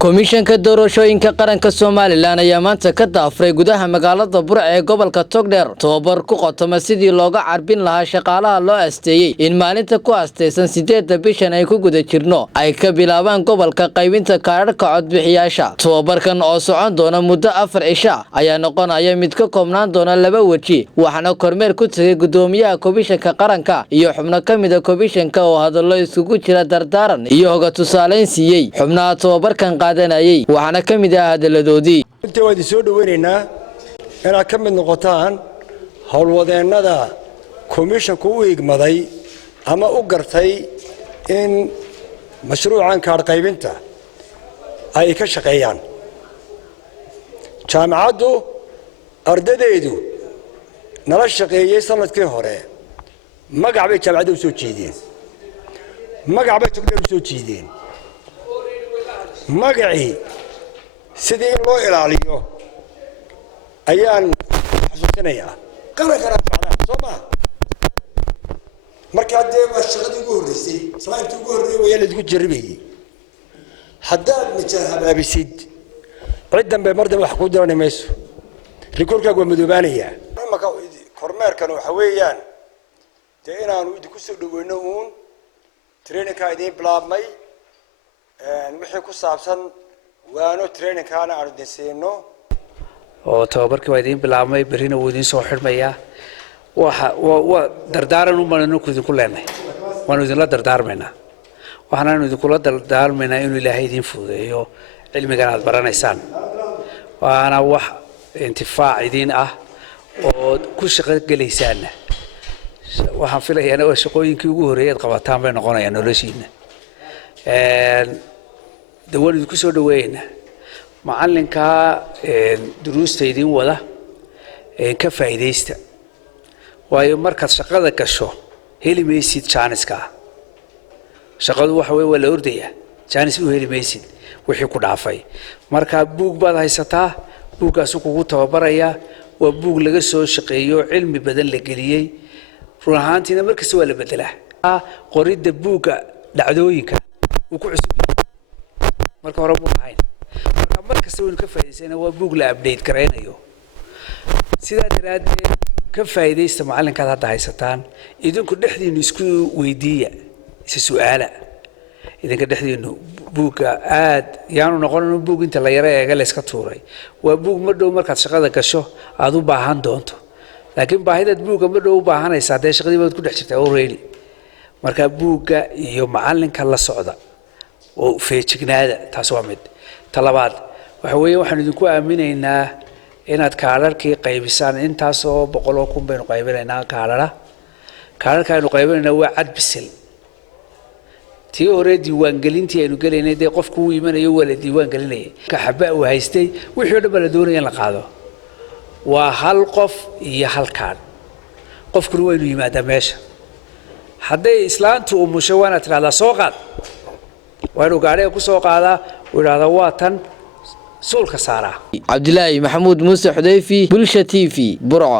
komishanka doorashooyinka qaranka Soomaaliland ayaa maanta ka daafray gudaha magaalada Burco ee gobolka Togdheer tababar ku qotoma sidii looga carbin lahaa shaqaalaha loo asteeyay in maalinta ku asteysan 8 bishan ay ku guda jirno ay ka bilaabaan gobolka qaybinta kaararka codbixiyaasha. Tababarkan oo socon doona muddo 4 cisho ayaa noqonaya mid ka koobnaan doona 2 waji, waxaana kormeer ku tagay gudoomiyaha komishanka qaranka iyo xubno kamid ah komishanka oo hadallo isugu jira dardaaran iyo hoga tusaaleyn siiyay xubnaha tababarkan waxaana kamid ah hadaladoodii inta wadi soo dhaweynayna inaad ka mid noqotaan howlwadeennada komishanku u igmaday ama u gartay in mashruucan kaar qaybinta ay ka shaqeeyaan. jaamacaddu ardaydeedu nala shaqeeyay sanadkii hore magac bay jaamacaddu soo jeediyeen, magac bay Togdheer soo jeediyeen. magacii sidii loo ilaaliyo ayaan xasuusinayaa qaranka Soomaa marka dee shaqadii ugu horeysay salaantii ugu horeeyay way la isku jaribay haddaad majaahababisid ciidan bay mardan wax ku daranayso rikoorkaagu waa madoobaanaya. marka kormeerkan waxa weeyaan dee inaanu idinku soo dhaweyno uun training-ka idin bilaabmay wixii ku saabsan waano training-kaana aan dhisayno oo tababarkii waa idin bilaabmay berina wuu idin soo xirmaya. waa dardaaran u marayno ku idinku leenahay, waanu idinla dardaarmaynaa, waxaanu idinkula dardaarmaynaa inuu Ilaahay idin fududeeyo cilmigan aad baranaysaan, waana wax intifaac idin ah oo ku shaqo galaysaan. waxaan filayaa waa shaqooyinkii ugu horeeyay qabataan bay noqonayaan noloshiina. dawladdu idinku soo dhaweeyna macalinka duruusta idin wada ka faa'iideysta, waayo markaad shaqada gasho heli maysid jaaniska. shaqadu waxa weeye waa la ordayaa, jaanis u heli maysid wixii ku dhaafay. marka buug baad haysataa, buuggaas kugu tababaraya, waa buug laga soo shaqeeyo cilmi badan la geliyay. run ahaantiina markasta waa la bedelaa qoridda buugga dhacdooyinka uu ku cusub marka hore buu ahayn. markasta uu ka faa'iideysana waa buug la update gareynayo. sidaa daraadeed ka faa'iideysta macalinka hadda haysataan, idinku dhexdiinu isku weydiiya su'aala. idinka dhexdiinu buugga aad yaanu noqon buug inta la yara eega la iska tuuray. waa buug ma dhow markaad shaqada gasho aad u baahan doonto, laakiin baahidaad buugga ma dhow u baahanaysaa dee shaqadii baad ku dhex jirtaa already. marka buugga iyo macalinka la socda oo feejignaada, taas waa mid. talabaad waxa weeye waxaan idinku aaminaynaa inaad kaararkii qaybisaan. intaas oo 100,000 baynu qaybinaynaa kaararka aynu qaybinaynaa waa cad bisil. tii hore diiwaangelintii aynu gelaynay dee qofku uu imanayo waa la diiwaangelinayay, ka xaba uu haystay wixii oo dhan baa la doonaya in la qaado. waa hal qof iyo hal kaar, qofkuna waa inuu yimaadaa meesha. hadday islaantu umusho waana tiraahdaa soo qaad, waa inuu gaariga ku soo qaadaa uu yidhaahdaa waa tan suulka saaraa. Cabdilaahi Maxamuud Muuse Xudayfi, Bulsha TV, Burco.